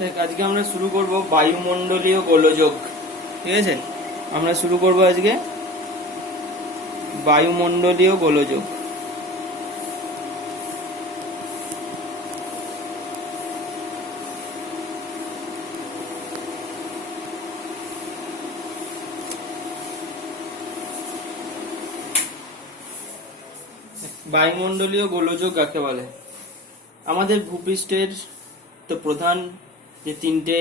দেখ, আজকে আমরা শুরু করব বায়ুমণ্ডলীয় গোলযোগ। ঠিক আছে, আমরা শুরু করব আজকে বায়ুমণ্ডলীয় গোলযোগ। বায়ুমণ্ডলীয় গোলযোগ কাকে বলে? আমাদের ভূপৃষ্ঠের তো প্রধান যে তিনটে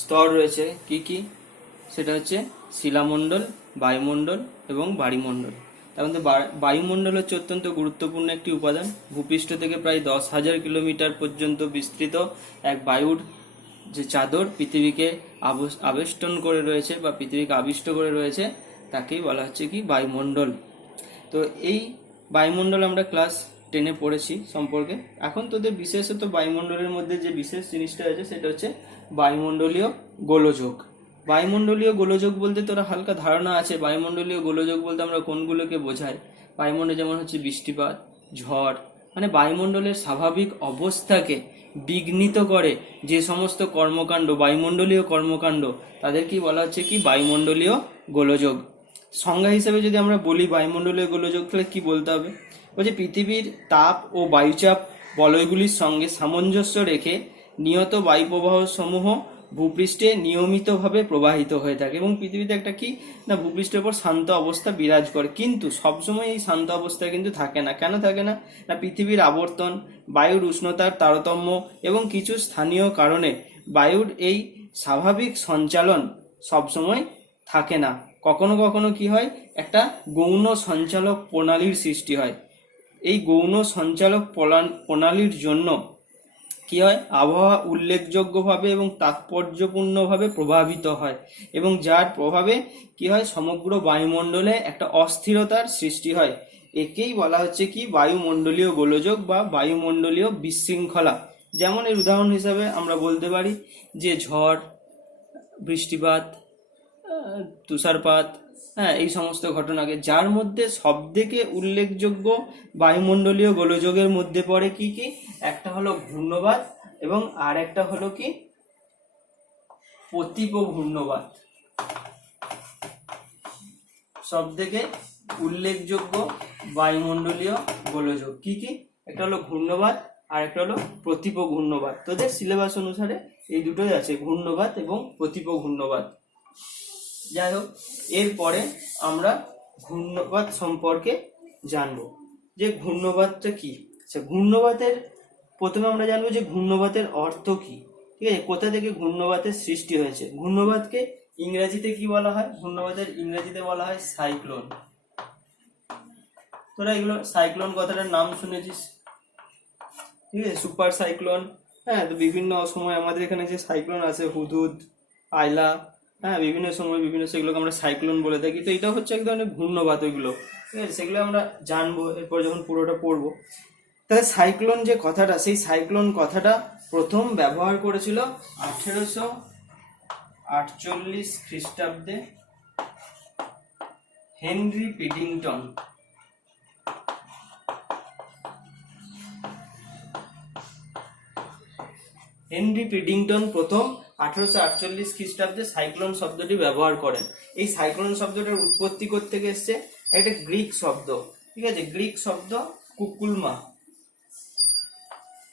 স্তর রয়েছে কি কি, সেটা হচ্ছে শিলামণ্ডল, বায়ুমণ্ডল এবং বায়ুমণ্ডল। তার মধ্যে বায়ুমণ্ডল হচ্ছে অত্যন্ত গুরুত্বপূর্ণ একটি উপাদান। ভূপৃষ্ঠ থেকে প্রায় 10,000 কিলোমিটার পর্যন্ত বিস্তৃত এক বায়ুর যে চাদর পৃথিবীকে আবেষ্টন করে রয়েছে বা পৃথিবীকে আবিষ্ট করে রয়েছে, তাকেই বলা হচ্ছে কি বায়ুমণ্ডল। তো এই বায়ুমণ্ডল আমরা ক্লাস 10-এ পড়েছি সম্পর্কে। এখন তোদের বিশেষত বায়ুমণ্ডলের মধ্যে যে বিশেষ জিনিসটা আছে সেটা হচ্ছে বায়ুমণ্ডলীয় গোলযোগ। বায়ুমণ্ডলীয় গোলযোগ বলতে তোরা হালকা ধারণা আছে বায়ুমণ্ডলীয় গোলযোগ বলতে আমরা কোনগুলোকে বোঝাই। বায়ুমণ্ডলে যেমন হচ্ছে বৃষ্টিপাত, ঝড়, মানে বায়ুমণ্ডলের স্বাভাবিক অবস্থাকে বিঘ্নিত করে যে সমস্ত কর্মকাণ্ড, বায়ুমণ্ডলীয় কর্মকাণ্ড, তাদেরকেই বলা হচ্ছে কি বায়ুমণ্ডলীয় গোলযোগ। সংজ্ঞা হিসেবে যদি আমরা বলি বায়ুমণ্ডলীয় গোলযোগ, তাহলে কি বলতে হবে? বলছে পৃথিবীর তাপ ও বায়ুচাপ বলয়গুলির সঙ্গে সামঞ্জস্য রেখে নিয়ত বায়ুপ্রবাহ সমূহ ভূপৃষ্ঠে নিয়মিতভাবে প্রবাহিত হয়ে থাকে এবং পৃথিবীতে একটা কি না ভূপৃষ্ঠের উপর শান্ত অবস্থা বিরাজ করে। কিন্তু সবসময় এই শান্ত অবস্থা কিন্তু থাকে না। কেন থাকে না? না পৃথিবীর আবর্তন, বায়ুর উষ্ণতার তারতম্য এবং কিছু স্থানীয় কারণে বায়ুর এই স্বাভাবিক সঞ্চালন সবসময় থাকে না। কখনো কখনো কি হয়, একটা গৌণ সঞ্চালক প্রণালীর সৃষ্টি হয়। এই গৌণ সঞ্চালক প্রণালীর জন্য কি হয়, আবহাওয়া উল্লেখযোগ্যভাবে এবং তাৎপর্যপূর্ণভাবে প্রভাবিত হয় এবং যার প্রভাবে কি হয়, সমগ্র বায়ুমণ্ডলে একটা অস্থিরতার সৃষ্টি হয়। একেই বলা হচ্ছে কি বায়ুমণ্ডলীয় গোলযোগ বা বায়ুমণ্ডলীয় বিশৃঙ্খলা। যেমন এর উদাহরণ হিসাবে আমরা বলতে পারি যে ঝড়, বৃষ্টিপাত, তুষারপাত, এই সমস্ত ঘটনাকে, যার মধ্যে সবথেকে উল্লেখযোগ্য বায়ুমণ্ডলীয় গোলযোগের মধ্যে পড়ে কি কি, একটা হলো ঘূর্ণবাত এবং আর একটা হলো কি প্রতীপ ঘূর্ণবাত। সবথেকে উল্লেখযোগ্য বায়ুমণ্ডলীয় গোলযোগ কি কি, একটা হলো ঘূর্ণবাত আর একটা হলো প্রতীপ ঘূর্ণবাত। তোদের সিলেবাস অনুসারে এই দুটোই আছে, ঘূর্ণবাত এবং প্রতীপ ঘূর্ণবাত। যাই হোক, এরপরে আমরা ঘূর্ণবাত সম্পর্কে জানবো যে ঘূর্ণবাতটা কি। আচ্ছা, ঘূর্ণবাতের প্রথমে আমরা জানবো যে ঘূর্ণবাতের অর্থ কি। ঠিক আছে, কোথা থেকে ঘূর্ণবাতের সৃষ্টি হয়েছে। ঘূর্ণবাতকে ইংরেজিতে কি বলা হয়? ঘূর্ণবাতের ইংরেজিতে বলা হয় সাইক্লোন। তোরা এগুলো সাইক্লোন কথাটার নাম শুনেছিস, ঠিক আছে, সুপার সাইক্লোন। তো বিভিন্ন সময় আমাদের এখানে যে সাইক্লোন আছে, হুদহুদ, আইলা, বিভিন্ন সময় বিভিন্ন, সেগুলোকে আমরা সাইক্লোন বলে থাকি। তো এটা হচ্ছে এক ধরনের ঘূর্ণবাত ওইগুলো, ঠিক আছে, সেগুলো আমরা জানবো এরপর যখন পুরোটা পড়বো। তাহলে সাইক্লোন যে কথাটা, সেই সাইক্লোন কথাটা প্রথম ব্যবহার করেছিল 1848 খ্রিস্টাব্দে হেনরি পিডিংটন। হেনরি পিডিংটন প্রথম 1848 খ্রিস্টাব্দে সাইক্লোন শব্দটি ব্যবহার করেন। এই সাইক্লোন শব্দটার উৎপত্তি করতে এসছে একটা গ্রিক শব্দ, ঠিক আছে, গ্রিক শব্দ কুকুলমা,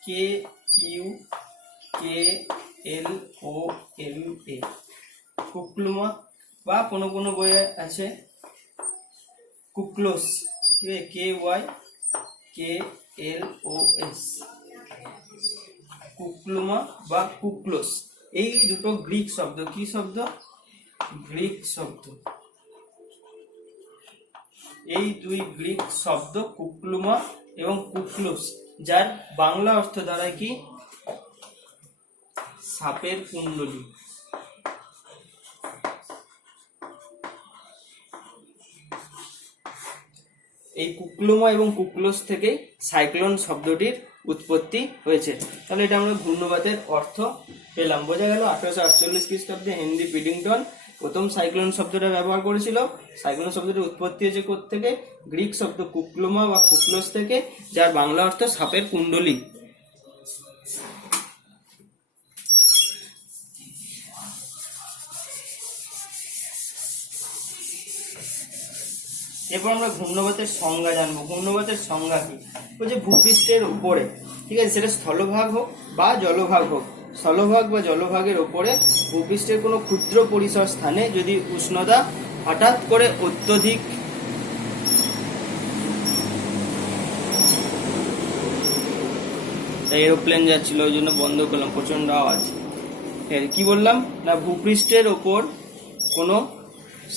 KUKLOMA, কুকলুমা, বা কোনো কোনো বইয়ে আছে কুকলোস, ঠিক আছে, KYKLOS, কুকলুমা বা কুকলোস। এই দুটো গ্রিক শব্দ। কি শব্দ? গ্রিক শব্দ। এই দুই গ্রিক শব্দ কুকলুমা এবং কুকলোস, যার বাংলা অর্থ দাঁড়ায় কি সাপের কুণ্ডলী। এই কুকলুমা এবং কুকলোস থেকে সাইক্লোন শব্দটির উৎপত্তি হয়েছে। তাহলে এটা আমরা ঘূর্ণবাতের অর্থ পেলাম। বোঝা গেল 1848 খ্রিস্টাব্দে হেনরি পিডিংটন প্রথম সাইক্লোন শব্দটা ব্যবহার করেছিল। সাইক্লোন শব্দটির উৎপত্তি হয়েছে কোত্থেকে? গ্রিক শব্দ কুকলুমা বা কুকলোস থেকে, যার বাংলা অর্থ সাপের কুণ্ডলী। এরপর আমরা ঘূর্ণবাতের সংজ্ঞা জানবো। ঘূর্ণবাতের সংজ্ঞা কি? বলছে ভূপৃষ্ঠের উপরে, ঠিক আছে, সেটা স্থলভাগ হোক বা জলভাগ হোক, স্থলভাগ বা জলভাগের উপরে ভূপৃষ্ঠের কোনো ক্ষুদ্র পরিসর স্থানে যদি উষ্ণতা হঠাৎ করে অত্যধিক এরোপ্লেন যাচ্ছিল ওই জন্য বন্ধ করলাম, প্রচন্ড আওয়াজ। কি বললাম না, ভূপৃষ্ঠের ওপর কোনো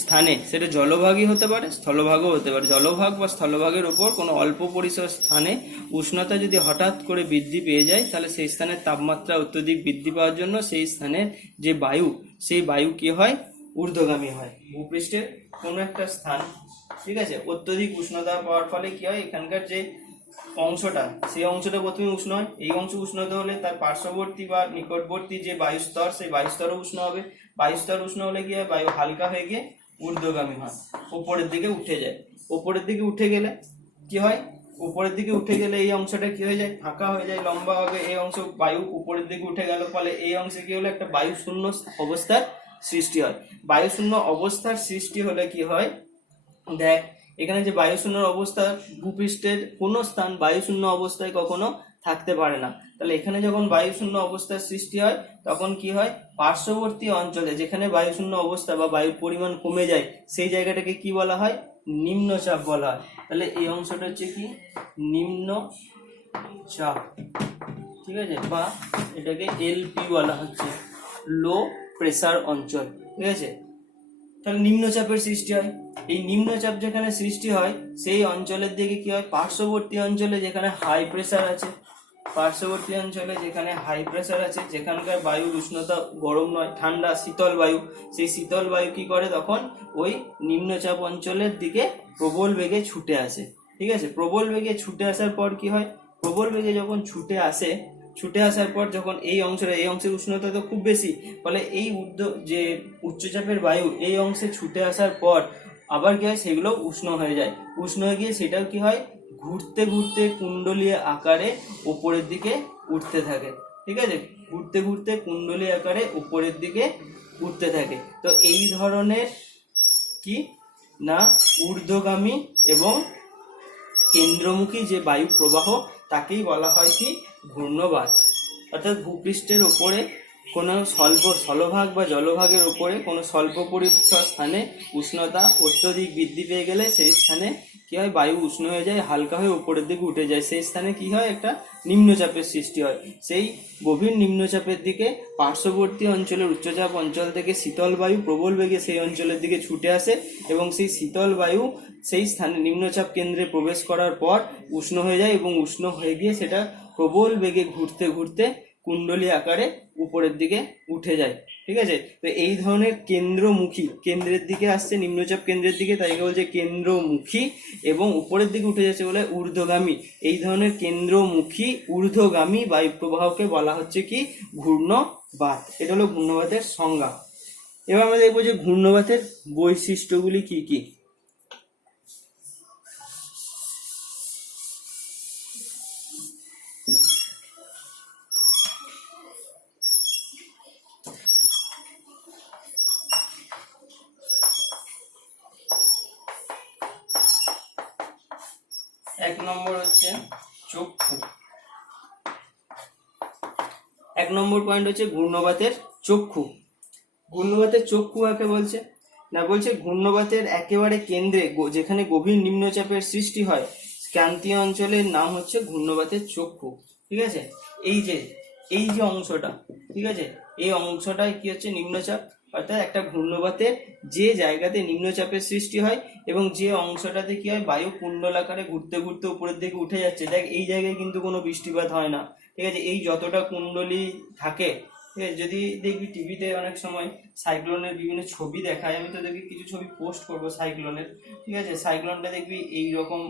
স্থানে, সেটা জলভাগই হতে পারে স্থলভাগও হতে পারে, জলভাগ বা স্থলভাগের ওপর কোনো অল্প পরিসর স্থানে উষ্ণতা যদি হঠাৎ করে বৃদ্ধি পেয়ে যায়, তাহলে সেই স্থানের তাপমাত্রা অত্যধিক বৃদ্ধি পাওয়ার জন্য সেই স্থানের যে বায়ু, সেই বায়ু কি হয়, ঊর্ধ্বগামী হয়। ভূপৃষ্ঠের কোনো একটা স্থান, ঠিক আছে, অত্যধিক উষ্ণতা পাওয়ার ফলে কি হয়, এখানকার যে অংশটা, সেই অংশটা প্রথমে উষ্ণ হয়। এই অংশ উষ্ণ হলে তার পার্শ্ববর্তী বা নিকটবর্তী যে বায়ুস্তর, সেই বায়ুস্তরও উষ্ণ হবে। বায়ুস্তর উষ্ণ হলে কি হয়, বায়ু হালকা হয়ে গিয়ে ঊর্ধ্বগামী হয়, উপরের দিকে উঠে যায়। উপরের দিকে উঠে গেলে কি হয়, উপরের দিকে উঠে গেলে এই অংশটা কি হয়ে যায়, ফাঁকা হয়ে যায়, লম্বা হবে। এই অংশ বায়ু উপরের দিকে উঠে গেল, ফলে এই অংশে কি হলো, একটা বায়ু শূন্য অবস্থার সৃষ্টি হয়। বায়ু শূন্য অবস্থার সৃষ্টি হলে কি হয়, দেখ এখানে যে বায়ুশূন্য অবস্থা, ভূপৃষ্ঠের কোনো স্থান বায়ুশূন্য অবস্থায় কখনো থাকতে পারে না। তাহলে এখানে যখন বায়ুশূন্য অবস্থার সৃষ্টি হয়, তখন কি হয়, পার্শ্ববর্তী অঞ্চলে যেখানে বায়ুশূন্য অবস্থা বা বায়ুর পরিমাণ কমে যায়, সেই জায়গাটাকে কি বলা হয়, নিম্নচাপ বলা হয়। তাহলে এই অংশটা হচ্ছে কি, নিম্নচাপ, ঠিক আছে, বা এটাকে এলপি বলা হচ্ছে, লো প্রেসার অঞ্চল, ঠিক আছে। তাহলে নিম্নচাপের সৃষ্টি হয়। এই নিম্নচাপ যেখানে সৃষ্টি হয়, সেই অঞ্চলের দিকে কি হয়, পার্শ্ববর্তী অঞ্চলে যেখানে হাই প্রেসার আছে, পার্শ্ববর্তী অঞ্চলে যেখানে হাই প্রেসার আছে, যেখানকার বায়ুর উষ্ণতা গরম নয়, ঠান্ডা শীতল বায়ু, সেই শীতল বায়ু কি করে, তখন ওই নিম্নচাপ অঞ্চলের দিকে প্রবল বেগে ছুটে আসে, ঠিক আছে। প্রবল বেগে ছুটে আসার পর কি হয়, প্রবল বেগে যখন ছুটে আসার পর যখন এই অংশের উষ্ণতা তো খুব বেশি, ফলে এই যে উচ্চচাপের বায়ু এই অংশে ছুটে আসার পর আবার কি হয়, সেগুলো উষ্ণ হয়ে যায়। উষ্ণ হয়ে গিয়ে সেটাও কি হয়, ঘুরতে ঘুরতে কুণ্ডলী আকারে উপরের দিকে উঠতে থাকে, ঠিক আছে, ঘুরতে ঘুরতে কুণ্ডলী আকারে উপরের দিকে উঠতে থাকে। তো এই ধরনের কি না, ঊর্ধ্বগামী এবং কেন্দ্রমুখী যে বায়ু প্রবাহ, তাকেই বলা হয় কি, ঘূর্ণবাত। অর্থাৎ ভূপৃষ্ঠের উপরে কোনো স্থলভাগ বা জলভাগের উপরে কোনো স্বল্প পরিসর স্থানে উষ্ণতা অত্যধিক বৃদ্ধি পেয়ে গেলে সেই স্থানে কি হয়, বায়ু উষ্ণ হয়ে যায়, হালকা হয়ে উপরের দিকে উঠে যায়, সেই স্থানে কি হয়, একটা নিম্নচাপের সৃষ্টি হয়। সেই গভীর নিম্নচাপের দিকে পার্শ্ববর্তী অঞ্চলের উচ্চচাপ অঞ্চল থেকে শীতল বায়ু প্রবল বেগে সেই অঞ্চলের দিকে ছুটে আসে, এবং সেই শীতল বায়ু সেই স্থানে নিম্নচাপ কেন্দ্রে প্রবেশ করার পর উষ্ণ হয়ে যায়, এবং উষ্ণ হয়ে গিয়ে সেটা প্রবল বেগে ঘুরতে ঘুরতে কুণ্ডলী আকারে উপরের দিকে উঠে যায়, ঠিক আছে। তো এই ধরনের কেন্দ্রমুখী, কেন্দ্রের দিকে আসছে, নিম্নচাপ কেন্দ্রের দিকে, তাই বলছে কেন্দ্রমুখী, এবং উপরের দিকে উঠে যাচ্ছে বলে ঊর্ধ্বগামী। এই ধরনের কেন্দ্রমুখী ঊর্ধ্বগামী বায়ু প্রবাহকে বলা হচ্ছে কি, ঘূর্ণবাত। এটা হলো ঘূর্ণবাতের সংজ্ঞা। এবার আমরা দেখবো যে ঘূর্ণবাতের বৈশিষ্ট্যগুলি কি কি। এক নম্বর হচ্ছে চক্ষু। এক নম্বর পয়েন্ট হচ্ছে ঘূর্ণবাতের চক্ষু। ঘূর্ণবাতের চক্ষু কাকে বলছে না, বলছে ঘূর্ণবাতের একেবারে কেন্দ্রে যেখানে গভীর নিম্নচাপের সৃষ্টি হয়, ক্রান্তীয় অঞ্চলের নাম হচ্ছে ঘূর্ণবাতের চক্ষু, ঠিক আছে। এই যে অংশটা, ঠিক আছে, এই অংশটাই কি হচ্ছে, নিম্নচাপ। অর্থাৎ একটা ঘূর্ণবাতের যে জায়গাতে নিম্নচাপের সৃষ্টি হয় এবং যে অংশটাতে কি হয়, বায়ু কুণ্ডলাকারে ঘুরতে ঘুরতে উপরের দিকে উঠে যাচ্ছে, দেখ এই জায়গায় কিন্তু কোনো বৃষ্টিপাত হয় না, ঠিক আছে। এই যতটা কুণ্ডলী থাকে, ঠিক আছে, যদি দেখবি টিভিতে অনেক সময় সাইক্লোনের বিভিন্ন ছবি দেখায়, আমি তো দেখবি কিছু ছবি পোস্ট করবো সাইক্লোনের, ঠিক আছে। সাইক্লোনটা দেখবি এইরকম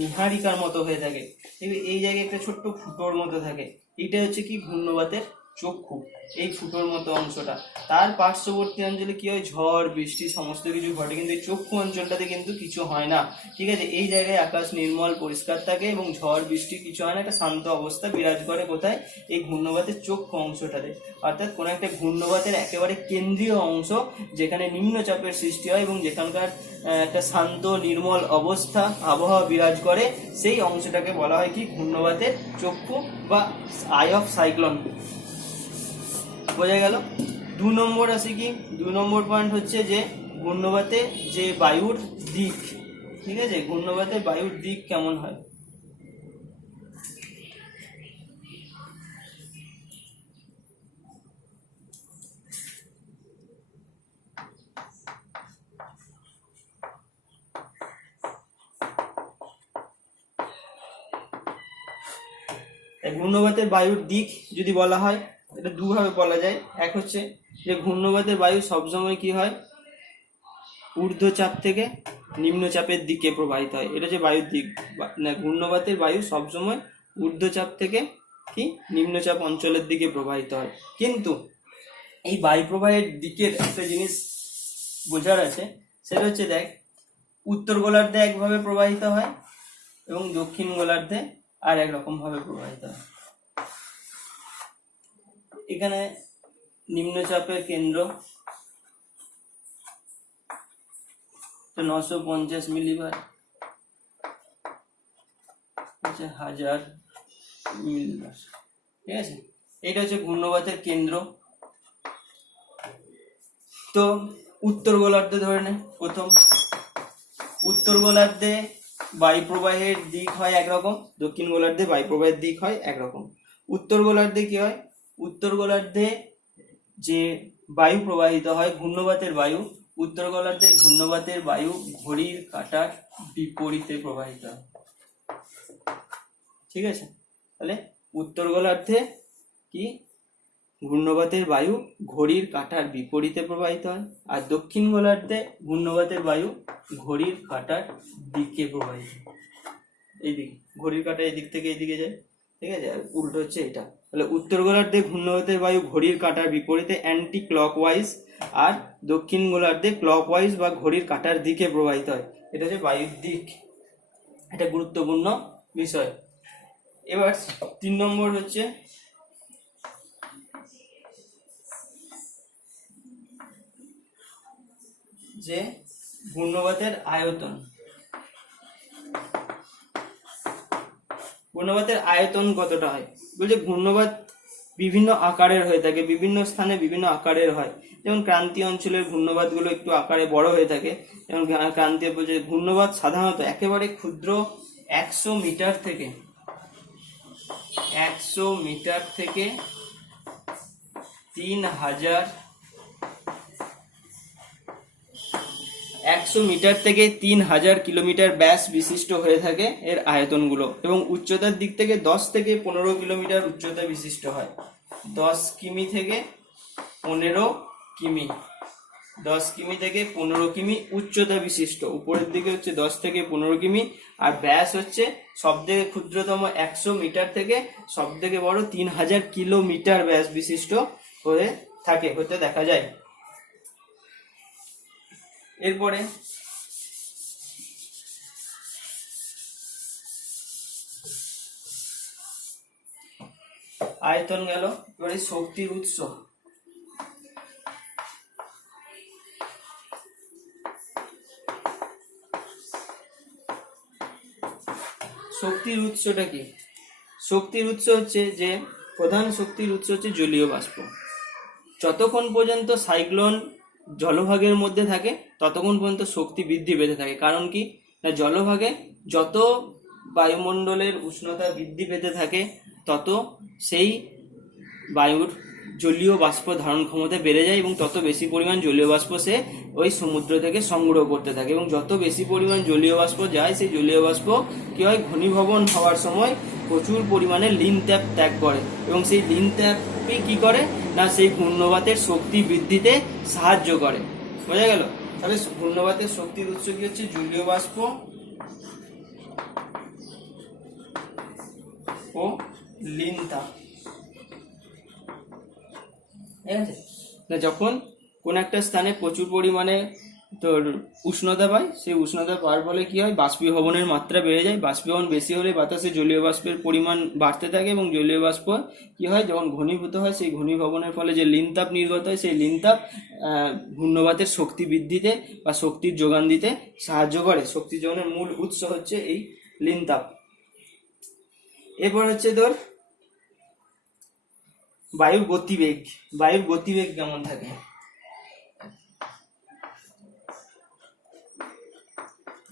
নিহারিকার মতো হয়ে থাকে, দেখবি এই জায়গায় একটা ছোট্ট ফুটোর মতো থাকে, এইটা হচ্ছে কি ঘূর্ণবাতের চক্ষু, এই ফুটোর মতো অংশটা, তার পার্শ্ববর্তী অঞ্চলে কি হয়, ঝড় বৃষ্টি সমস্ত কিছু ঘটে, কিন্তু এই চক্ষু অঞ্চলটাতে কিন্তু কিছু হয় না। ঠিক আছে, এই জায়গায় আকাশ নির্মল পরিষ্কার থাকে এবং ঝড় বৃষ্টি কিছু হয় না, একটা শান্ত অবস্থা বিরাজ করে কোথায়, এই ঘূর্ণবাতের চক্ষু অংশটাতে। অর্থাৎ কোনো একটা ঘূর্ণবাতের একেবারে কেন্দ্রীয় অংশ যেখানে নিম্নচাপের সৃষ্টি হয় এবং যেখানকার একটা শান্ত নির্মল অবস্থা আবহাওয়া বিরাজ করে, সেই অংশটাকে বলা হয় কি, ঘূর্ণবাতের চক্ষু বা আই অফ সাইক্লোন। বোঝা গেল। 2 নম্বর আসি কি, 2 নম্বর পয়েন্ট হচ্ছে যে ঘূর্ণবাতে যে বায়ুর দিক, ঠিক আছে, ঘূর্ণবাতের বায়ুর দিক কেমন হয়। ঘূর্ণবাতের বায়ুর দিক যদি বলা হয়, এটা দুভাবে বলা যায়। এক হচ্ছে যে ঘূর্ণবাতের বায়ু সবসময় কি হয়, ঊর্ধ্বচাপ থেকে নিম্নচাপের দিকে প্রবাহিত হয়, এটা হচ্ছে বায়ুর দিক। না, ঘূর্ণবাতের বায়ু সবসময় ঊর্ধ্বচাপ থেকে কি নিম্নচাপ অঞ্চলের দিকে প্রবাহিত হয়। কিন্তু এই বায়ু প্রবাহের দিকের একটা জিনিস বোঝার আছে, সেটা হচ্ছে দেখ, উত্তর গোলার্ধে একভাবে প্রবাহিত হয় এবং দক্ষিণ গোলার্ধে আর একরকম ভাবে প্রবাহিত হয়। এখানে নিম্নচাপের কেন্দ্র 950 মিলিবার, 1000 মিলিবার, ঠিক আছে, এটা হচ্ছে ঘূর্ণবাতের কেন্দ্র। তো উত্তর গোলার্ধে ধরে নে, প্রথম উত্তর গোলার্ধে বায়ু প্রবাহের দিক হয় একরকম, দক্ষিণ গোলার্ধে বায়ু প্রবাহের দিক হয় একরকম। উত্তর গোলার্ধে কি হয়, উত্তর গোলার্ধে যে বায়ু প্রবাহিত হয় ঘূর্ণবাতের বায়ু, উত্তর গোলার্ধে ঘূর্ণবাতের বায়ু ঘড়ির কাঁটার বিপরীতে প্রবাহিত হয়। ঠিক আছে, তাহলে উত্তর গোলার্ধে কি, ঘূর্ণবাতের বায়ু ঘড়ির কাঁটার বিপরীতে প্রবাহিত হয়, আর দক্ষিণ গোলার্ধে ঘূর্ণবাতের বায়ু ঘড়ির কাঁটার দিকে প্রবাহিত হয়। এইদিকে ঘড়ির কাঁটা এদিক থেকে এইদিকে যায়, ঠিক আছে, আর উল্টো হচ্ছে এটা। তাহলে উত্তর গোলার্ধে ঘূর্ণবাতের বায়ু ঘড়ির কাঁটার বিপরীতে অ্যান্টি ক্লকওয়াইজ, আর দক্ষিণ গোলার্ধে ক্লকওয়াইজ বা ঘড়ির কাঁটার দিকে প্রবাহিত হয়। এটা হচ্ছে বায়ুর দিক, এটা গুরুত্বপূর্ণ বিষয়। এবার 3 নম্বর হচ্ছে যে ঘূর্ণবাতের আয়তন। ঘূর্ণবাতের আয়তন কতটা হয়, বলছে ঘূর্ণবাত বিভিন্ন আকারের হয়ে থাকে, বিভিন্ন স্থানে বিভিন্ন আকারের হয়। যেমন ক্রান্তীয় অঞ্চলের ঘূর্ণবাতগুলো একটু আকারে বড় হয়ে থাকে, যেমন ক্রান্তীয় ঘূর্ণবাত সাধারণত একেবারে ক্ষুদ্র 100 মিটার থেকে 3000 100 মিটার থেকে 3000 কিলোমিটার ব্যাস বিশিষ্ট হয়ে থাকে এর আয়তনগুলো, এবং উচ্চতার দিক থেকে 10 থেকে 15 কিলোমিটার উচ্চতা বিশিষ্ট হয়। 10 কিমি থেকে 15 কিমি, 10 কিমি থেকে 15 কিমি উচ্চতা বিশিষ্ট, উপরের দিকে হচ্ছে 10 থেকে 15 কিমি, আর ব্যাস হচ্ছে সব থেকে ক্ষুদ্রতম 100 মিটার থেকে সব থেকে বড় 3000 কিলোমিটার ব্যাস বিশিষ্ট হয়ে থাকে, হতে দেখা যায়। এরপরে আয়তন গেল, এবারে শক্তির উৎস। শক্তির উৎসটা কি, শক্তির উৎস হচ্ছে যে প্রধান শক্তির উৎস হচ্ছে জলীয় বাষ্প। যতক্ষণ পর্যন্ত সাইক্লোন জলভাগের মধ্যে থাকে ততক্ষণ পর্যন্ত শক্তি বৃদ্ধি পেতে থাকে। কারণ কি না, জলভাগে যত বায়ুমণ্ডলের উষ্ণতা বৃদ্ধি পেতে থাকে তত সেই বায়ুর জলীয় বাষ্প ধারণ ক্ষমতা বেড়ে যায় এবং তত বেশি পরিমাণ জলীয় বাষ্প সে ওই সমুদ্র থেকে সংগ্রহ করতে থাকে, এবং যত বেশি পরিমাণ জলীয় বাষ্প যায় সেই জলীয় বাষ্প কি হয়, ঘনীভবন হওয়ার সময় প্রচুর পরিমাণে লিন ট্যাপ ত্যাগ করে, এবং সেই লিন ট্যাপই কি করে না, সেই ঘূর্ণবাতের শক্তি বৃদ্ধিতে সাহায্য করে। বোঝা গেল। তাহলে ঘূর্ণবাতের শক্তির উৎস কি হচ্ছে, জলীয় বাষ্প ও লিন তাপ। ঠিক আছে। না যখন কোন একটা স্থানে প্রচুর পরিমাণে তোর উষ্ণতা পায়, সেই উষ্ণতা পাওয়ার ফলে কি হয়, বাষ্পীভবনের মাত্রা বেড়ে যায়। বাষ্পীভবন বেশি হলে বাতাসে জলীয় বাষ্পের পরিমাণ বাড়তে থাকে এবং জলীয় বাষ্প কি হয়, যখন ঘনীভূত হয়, সেই ঘনীভবনের ফলে যে লিনতাপ নির্গত হয়, সেই লিনতাপ ঘূর্ণবাতের শক্তি বৃদ্ধিতে বা শক্তির যোগান দিতে সাহায্য করে। শক্তি যোগানের মূল উৎস হচ্ছে এই লিনতাপ। এরপর হচ্ছে তোর বায়ুর গতিবেগ। বায়ুর গতিবেগ কেমন থাকে?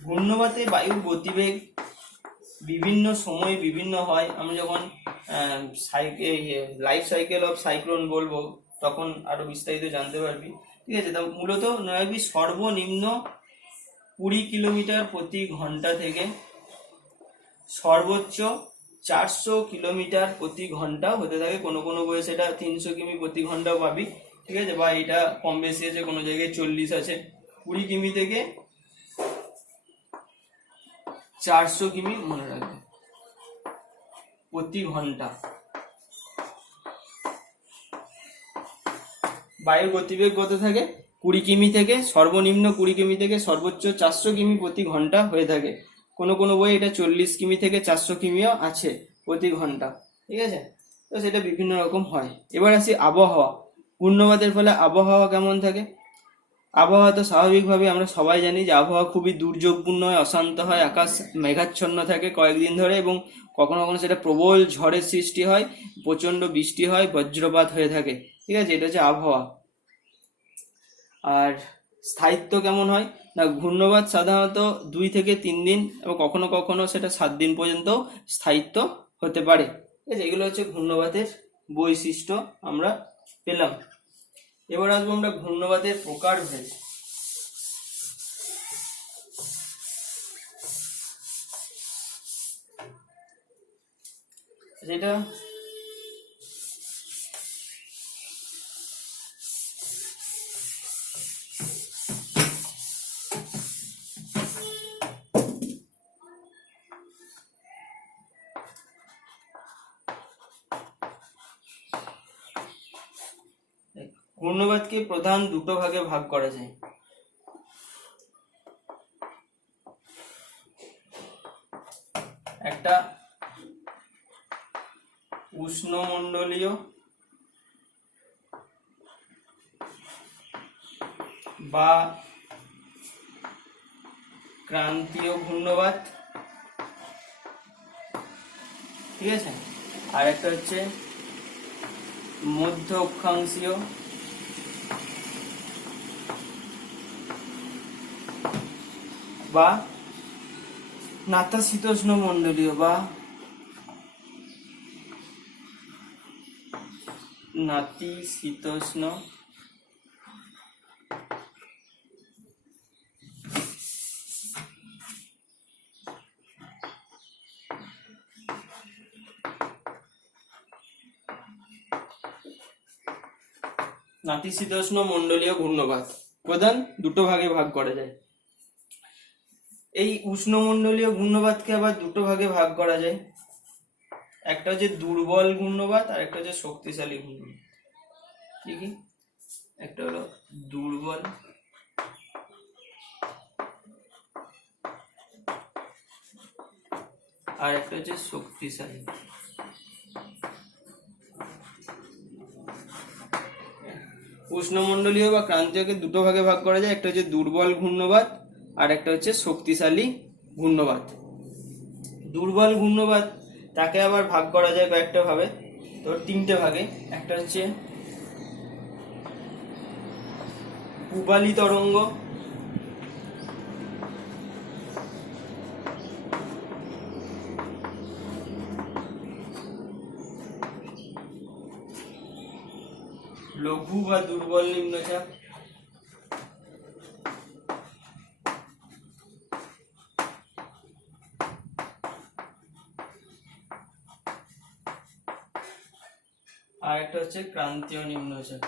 ঘূর্ণবাতে বায়ুর গতিবেগ বিভিন্ন সময়ে বিভিন্ন হয়। আমরা যখন লাইফ সাইকেল অফ সাইক্লোন বলবো তখন আরো বিস্তারিত জানতে পারবি। ঠিক আছে, তা মূলত রাখবি সর্বনিম্ন 20 কিলোমিটার প্রতি ঘন্টা থেকে সর্বোচ্চ 400 কিলোমিটার প্রতি ঘন্টা হতে থাকে। কোনো কোনো বইয়ে সেটা 300 কিমি প্রতি ঘন্টাও পাবি। ঠিক আছে, বা এটা কম বেশি আছে, কোনো জায়গায় 40 আছে। 20 কিমি থেকে 400 কিমি মনে রাখবে প্রতি ঘন্টা। বায়ুর গতিবেগ কত থাকে? 20 কিমি থেকে সর্বনিম্ন 20 কিমি থেকে সর্বোচ্চ 400 কিমি প্রতি ঘন্টা হয়ে থাকে। কোনো কোনো বই এটা 40 কিমি থেকে 400 কিমিও আছে প্রতি ঘন্টা। ঠিক আছে, তো সেটা বিভিন্ন রকম হয়। এবার আসি আবহাওয়া। ঘূর্ণবাতের ফলে আবহাওয়া কেমন থাকে? আবহাওয়া তো স্বাভাবিকভাবে আমরা সবাই জানি যে আবহাওয়া খুবই দুর্যোগপূর্ণ হয়, অশান্ত হয়, আকাশ মেঘাচ্ছন্ন থাকে কয়েকদিন ধরে, এবং কখনো কখনো সেটা প্রবল ঝড়ের সৃষ্টি হয়, প্রচন্ড বৃষ্টি হয়, বজ্রপাত হয়ে থাকে। ঠিক আছে, এটা হচ্ছে আবহাওয়া। আর স্থায়িত্ব কেমন হয় না, ঘূর্ণবাত সাধারণত 2 থেকে 3 দিন এবং কখনো কখনো সেটা 7 দিন পর্যন্ত স্থায়িত্ব হতে পারে। ঠিক আছে, এগুলো হচ্ছে ঘূর্ণবাতের বৈশিষ্ট্য আমরা পেলাম। এবার আসবো আমরা ঘূর্ণবাতের প্রকারভেদ। যেটা ঘূর্ণবাতকে প্রধান দুটো ভাগে ভাগ করা যায়। একটা উষ্ণমণ্ডলীয় বা ক্রান্তীয় ঘূর্ণবাত, ঠিক আছে, আর একটা হচ্ছে মধ্য অক্ষাংশীয় বা নাতিশীতোষ্ণ মণ্ডলীয় বা নাতিশীতোষ্ণ নাতিশীতোষ্ণ মণ্ডলীয় ঘূর্ণবাত প্রধান দুটো ভাগে ভাগ করা যায়। এই উষ্ণমণ্ডলীয় ঘূর্ণবাতকে আবার দুটো ভাগে ভাগ করা যায়। একটা হচ্ছে দুর্বল ঘূর্ণবাত আর একটা হচ্ছে শক্তিশালী ঘূর্ণবাত। কি কি? একটা হলো দুর্বল আর একটা হচ্ছে শক্তিশালী। উষ্ণমণ্ডলীয় বা ক্রান্তীয়কে দুটো ভাগে ভাগ করা যায়, একটা হচ্ছে দুর্বল ঘূর্ণবাত আর একটা হচ্ছে শক্তিশালী ঘূর্ণবাত। দুর্বল ঘূর্ণবাত তাকে আবার ভাগ করা যায় কয়েকটা ভাবে, তো 3টে ভাগে। একটা হচ্ছে পূবালী তরঙ্গ, লঘু বা দুর্বল নিম্নচাপ, আর একটা হচ্ছে ক্রান্তীয় নিম্নচাপ।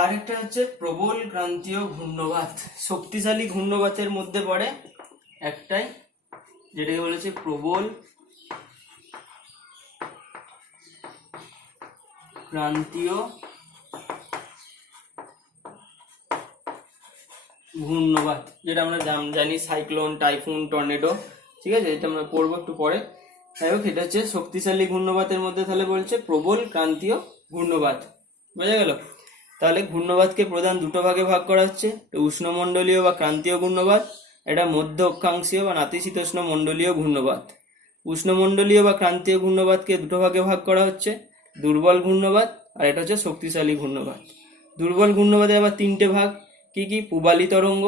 আর একটা হচ্ছে প্রবল ক্রান্তীয় ঘূর্ণবাত। শক্তিশালী ঘূর্ণবাতের মধ্যে পড়ে একটাই, যেটাকে বলেছে প্রবল ক্রান্তীয় ঘূর্ণবাত, যেটা আমরা জানি সাইক্লোন, টাইফুন, টর্নেডো, ঠিক আছে, এটা আমরা পড়বো একটু পরে। যাই হোক, এটা হচ্ছে শক্তিশালী ঘূর্ণবাতের মধ্যে তাহলে বলছে প্রবল ক্রান্তীয় ঘূর্ণবাত। বোঝা গেল? তাহলে ঘূর্ণবাতকে প্রধান দুটো ভাগে ভাগ করা হচ্ছে, উষ্ণমণ্ডলীয় বা ক্রান্তীয় ঘূর্ণবাত, এটা মধ্য অক্ষাংশীয় বা নাতিশীতোষ্ণ মণ্ডলীয় ঘূর্ণবাত। উষ্ণমণ্ডলীয় বা ক্রান্তীয় ঘূর্ণবাতকে দুটো ভাগে ভাগ করা হচ্ছে, দুর্বল ঘূর্ণবাত আর এটা হচ্ছে শক্তিশালী ঘূর্ণবাত। দুর্বল ঘূর্ণবাতে আবার তিনটে ভাগ, কি কি? পূবালী তরঙ্গ,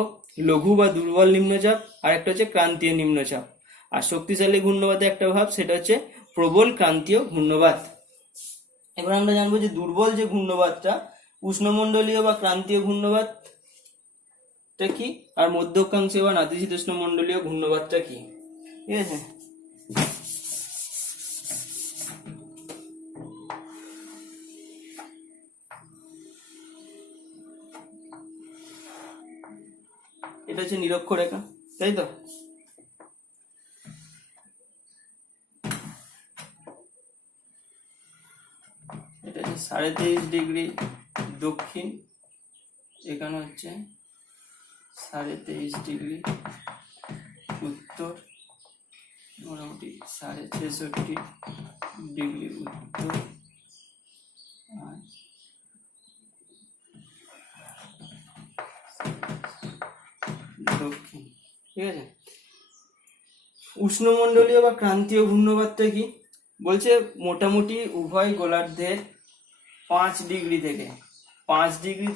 লঘু বা দুর্বল নিম্নচাপ, আর একটা হচ্ছে ক্রান্তীয় নিম্নচাপ। আর শক্তিশালী ঘূর্ণবাতে একটা ভাব, সেটা হচ্ছে প্রবল ক্রান্তীয় ঘূর্ণবাত। এবার আমরা জানবো যে দুর্বল যে ঘূর্ণবাতটা, উষ্ণমণ্ডলীয় বা ক্রান্তীয় ঘূর্ণবাতটা কি, আর মধ্য অক্ষাংশীয় বা নাতিশীতোষ্ণ মণ্ডলীয় ঘূর্ণবাতটা কি। ঠিক আছে, এটা হচ্ছে নিরক্ষরেখা, তাই তো? এটা হচ্ছে 23.5 ডিগ্রি দক্ষিণ, এখানে হচ্ছে 23.5 ডিগ্রি উত্তর, মোটামুটি 66.5 ডিগ্রি উত্তর, আর দক্ষিণ। ঠিক আছে, উষ্ণমণ্ডলীয় বা ক্রান্তীয় ঘূর্ণবাতটা কি বলছে? মোটামুটি উভয় গোলার্ধের 5 ডিগ্রি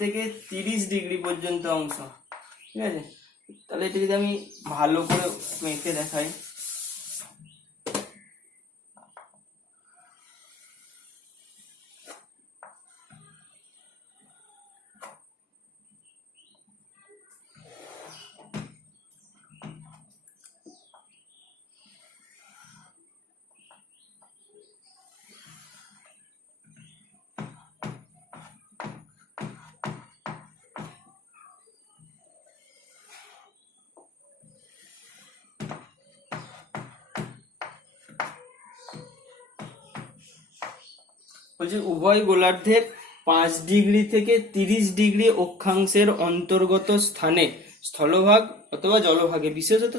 থেকে 30 ডিগ্রি পর্যন্ত অংশ। ঠিক আছে, তাহলে এটা যদি আমি ভালো করে মেখে দেখাই, বলছে উভয় গোলার্ধের 5 ডিগ্রি থেকে 30 ডিগ্রি অক্ষাংশের অন্তর্গত স্থানে স্থলভাগ অথবা জলভাগে, বিশেষত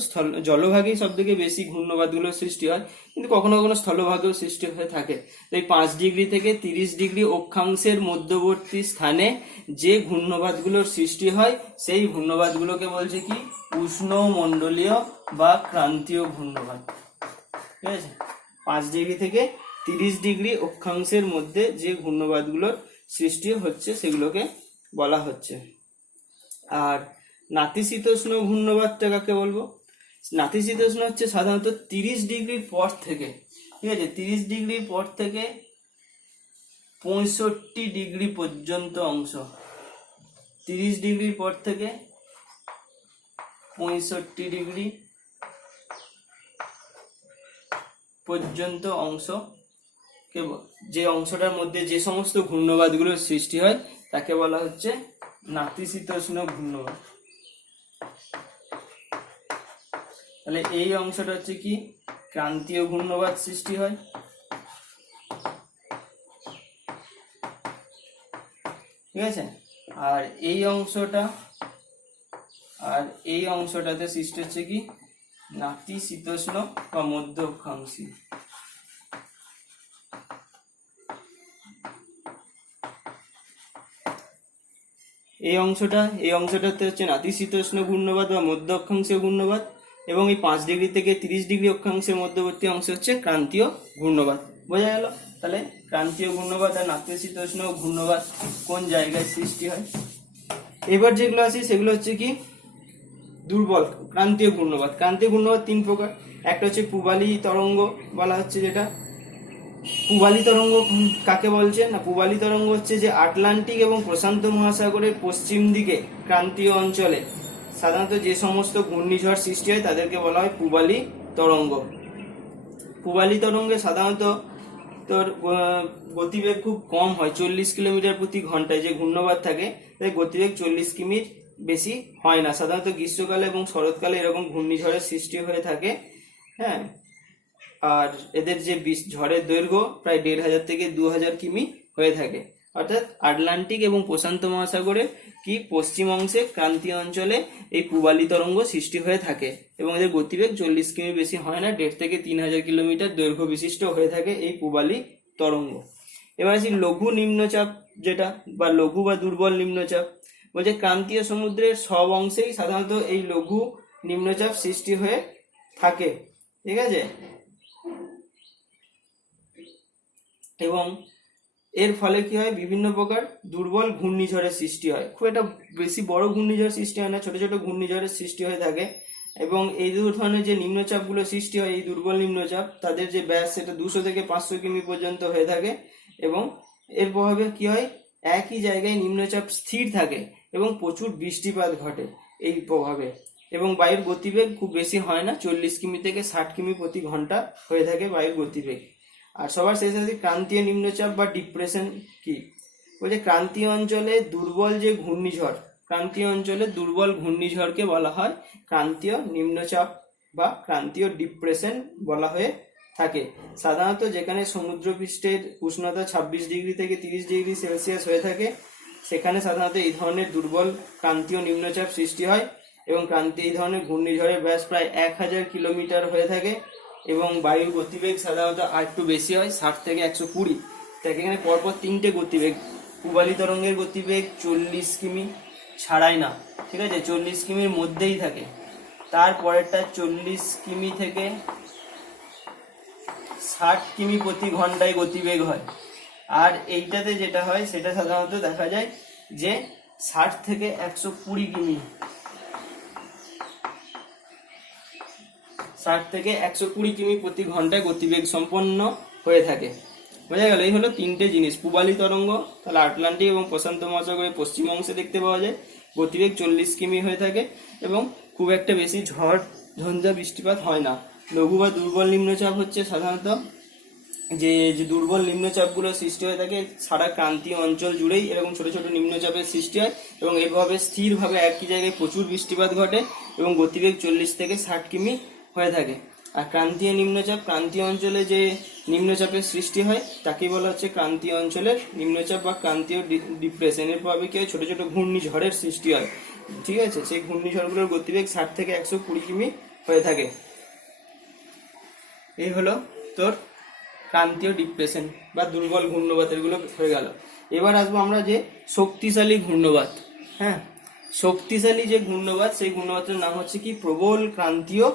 জলভাগেই সব থেকে বেশি ঘূর্ণবাতগুলো সৃষ্টি হয়, কিন্তু কখনো কখনো স্থলভাগেও সৃষ্টি হয়ে থাকে। তো এই 5 ডিগ্রি থেকে 30 ডিগ্রি অক্ষাংশের মধ্যবর্তী স্থানে যে ঘূর্ণবাতগুলোর সৃষ্টি হয়, সেই ঘূর্ণবাতগুলোকে বলছে কি? উষ্ণমণ্ডলীয় বা ক্রান্তীয় ঘূর্ণবাত। ঠিক আছে, 5 ডিগ্রি থেকে 30 ডিগ্রি অক্ষাংশের মধ্যে যে ঘূর্ণবাতগুলোর সৃষ্টি হচ্ছে সেগুলোকে বলা হচ্ছে। আর নাতিশীতোষ্ণ ঘূর্ণবাতটা কাকে বলবো? নাতিশীতোষ্ণ হচ্ছে সাধারণত 30 ডিগ্রির পর থেকে, ঠিক আছে, 30 ডিগ্রির পর থেকে 65 ডিগ্রি পর্যন্ত অংশ। 30 ডিগ্রির পর থেকে 65 ডিগ্রি পর্যন্ত অংশ, যে অংশটার মধ্যে যে সমস্ত ঘূর্ণবাতগুলোর সৃষ্টি হয় তাকে বলা হচ্ছে নাতিশীতোষ্ণ ঘূর্ণবাত। তাহলে এই অংশটা হচ্ছে কি? ক্রান্তীয় ঘূর্ণবাত সৃষ্টি হয়। ঠিক আছে, আর এই অংশটাতে সৃষ্টি হচ্ছে কি? নাতিশীতোষ্ণ বা মধ্য অক্ষাংশী। এই অংশটাতে হচ্ছে নাতিশীতোষ্ণ ঘূর্ণবাত বা মধ্য অক্ষাংশীয় ঘূর্ণবাত, এবং এই 5 ডিগ্রি থেকে 30 ডিগ্রি অক্ষাংশের মধ্যবর্তী অংশ হচ্ছে ক্রান্তীয় ঘূর্ণবাত। বোঝা গেল? তাহলে ক্রান্তীয় ঘূর্ণবাত আর নাতিশীতোষ্ণ ঘূর্ণবাত কোন জায়গায় সৃষ্টি হয়। এবার যেগুলো আছে সেগুলো হচ্ছে কি? দুর্বল ক্রান্তীয় ঘূর্ণবাত। ক্রান্তীয় ঘূর্ণবাত 3 প্রকার। একটা হচ্ছে পূবালী তরঙ্গ বলা হচ্ছে, যেটা পূবালী তরঙ্গ কাকে বলছে না? পূবালী তরঙ্গ হচ্ছে যে আটলান্টিক এবং প্রশান্ত মহাসাগরের পশ্চিম দিকে ক্রান্তীয় অঞ্চলে সাধারণত যে সমস্ত ঘূর্ণিঝড় সৃষ্টি হয় তাদেরকে বলা হয় পূবালী তরঙ্গ। পূবালী তরঙ্গে সাধারণত তোর গতিবেগ খুব কম হয়, 40 কিলোমিটার প্রতি ঘন্টায় যে ঘূর্ণবাদ থাকে তাই গতিবেগ 40 কিমির বেশি হয় না। সাধারণত গ্রীষ্মকালে এবং শরৎকালে এরকম ঘূর্ণিঝড়ের সৃষ্টি হয়ে থাকে। হ্যাঁ, আর এদের যে ঝড়ের দৈর্ঘ্য প্রায় 1500 থেকে 2000 কিমি হয়ে থাকে। অর্থাৎ আটলান্টিক এবং প্রশান্ত মহাসাগরের কি পশ্চিম অংশে ক্রান্তীয় অঞ্চলে এই পূবালী তরঙ্গ সৃষ্টি হয়ে থাকে এবং এদের গতিবেগ 40 কিমি বেশি হয় না, 1500 থেকে 3000 কিলোমিটার দৈর্ঘ্য বিশিষ্ট হয়ে থাকে এই পূবালী তরঙ্গ। এবার আসি লঘু নিম্নচাপ, যেটা বা লঘু বা দুর্বল নিম্নচাপ। বলছে ক্রান্তীয় সমুদ্রের সব অংশেই সাধারণত এই লঘু নিম্নচাপ সৃষ্টি হয়ে থাকে, ঠিক আছে। এবং এর ফলে কি হয়, বিভিন্ন প্রকার দুর্বল ঘূর্ণিঝড়ের সৃষ্টি হয়। খুব একটা বেশি বড় ঘূর্ণিঝড় সৃষ্টি হয় না, ছোট ছোট ঘূর্ণিঝড়ের সৃষ্টি হয়ে থাকে। এবং এই দু ধরনের যে নিম্নচাপগুলো সৃষ্টি হয়, এই দুর্বল নিম্নচাপ, তাদের যে ব্যাস সেটা 200 থেকে 500 কিমি পর্যন্ত হয়ে থাকে। এবং এর প্রভাবে কি হয়, একই জায়গায় নিম্নচাপ স্থির থাকে এবং প্রচুর বৃষ্টিপাত ঘটে এই প্রভাবে। এবং বায়ুর গতিবেগ খুব বেশি হয় না, 40 কিমি থেকে 60 কিমি প্রতি ঘন্টা হয়ে থাকে বায়ুর গতিবেগ। আর সবার শেষে আছে ক্রান্তীয় নিম্নচাপ বা ডিপ্রেশন। কি বলছে, ক্রান্তীয় অঞ্চলে দুর্বল যে ঘূর্ণিঝড়, ক্রান্তীয় অঞ্চলে দুর্বল ঘূর্ণিঝড়কে বলা হয় ক্রান্তীয় নিম্নচাপ বা ক্রান্তীয় ডিপ্রেশন বলা হয়ে থাকে। সাধারণত যেখানে সমুদ্রপৃষ্ঠের উষ্ণতা 26 ডিগ্রি থেকে 30 ডিগ্রি সেলসিয়াস হয়ে থাকে, সেখানে সাধারণত এই ধরনের দুর্বল ক্রান্তীয় নিম্নচাপ সৃষ্টি হয়। এবং এই ধরনের ঘূর্ণিঝড়ের ব্যাস প্রায় 1000 কিলোমিটার হয়ে থাকে এবং বায়ুর গতিবেগ সাধারণত আর একটু বেশি হয়, 60 থেকে 120। তাকে এখানে পরপর 3টে গতিবেগ, পূবালী তরঙ্গের গতিবেগ 40 কিমি ছাড়াই না, ঠিক আছে, 40 কিমির মধ্যেই থাকে। তারপরেরটা 40 কিমি থেকে 60 কিমি প্রতি ঘন্টায় গতিবেগ হয়। আর এইটাতে যেটা হয় সেটা সাধারণত দেখা যায় যে 60 থেকে 120 কিমি, 60 থেকে 120 কিমি প্রতি ঘন্টায় গতিবেগ সম্পন্ন হয়ে থাকে। বোঝা গেল, এই হলো 3টে জিনিস। পূবালী তরঙ্গ তাহলে আটলান্টিক এবং প্রশান্ত মহাসাগরের পশ্চিম অংশে দেখতে পাওয়া যায়, গতিবেগ 40 কিমি হয়ে থাকে এবং খুব একটা বেশি ঝড় ঝঞ্ঝা বৃষ্টিপাত হয় না। লঘু বা দুর্বল নিম্নচাপ হচ্ছে সাধারণত যে দুর্বল নিম্নচাপগুলো সৃষ্টি হয়ে থাকে সারা ক্রান্তীয় অঞ্চল জুড়েই এরকম ছোট ছোট নিম্নচাপের সৃষ্টি হয় এবং এইভাবে স্থিরভাবে একই জায়গায় প্রচুর বৃষ্টিপাত ঘটে এবং গতিবেগ 40 থেকে 60 কিমি হয়ে থাকে। আর ক্রান্তীয় নিম্নচাপ, ক্রান্তীয় অঞ্চলে যে নিম্নচাপের সৃষ্টি হয় তাকেই বলা হচ্ছে ক্রান্তীয় অঞ্চলের নিম্নচাপ বা ক্রান্তীয় ডিপ্রেশন। এর প্রভাবে কি হয়, ছোট ছোট ঘূর্ণিঝড়ের সৃষ্টি হয়, ঠিক আছে। সেই ঘূর্ণিঝড়গুলোর গতিবেগ 60 থেকে 120 কিমি হয়ে থাকে। এই হলো তোর ক্রান্তীয় ডিপ্রেশন বা দুর্বল ঘূর্ণবাতের গুলো হয়ে গেল। এবার আসবো আমরা যে শক্তিশালী ঘূর্ণবাত। হ্যাঁ, শক্তিশালী যে ঘূর্ণবাত, সেই ঘূর্ণবাতের নাম হচ্ছে কি প্রবল ক্রান্তীয়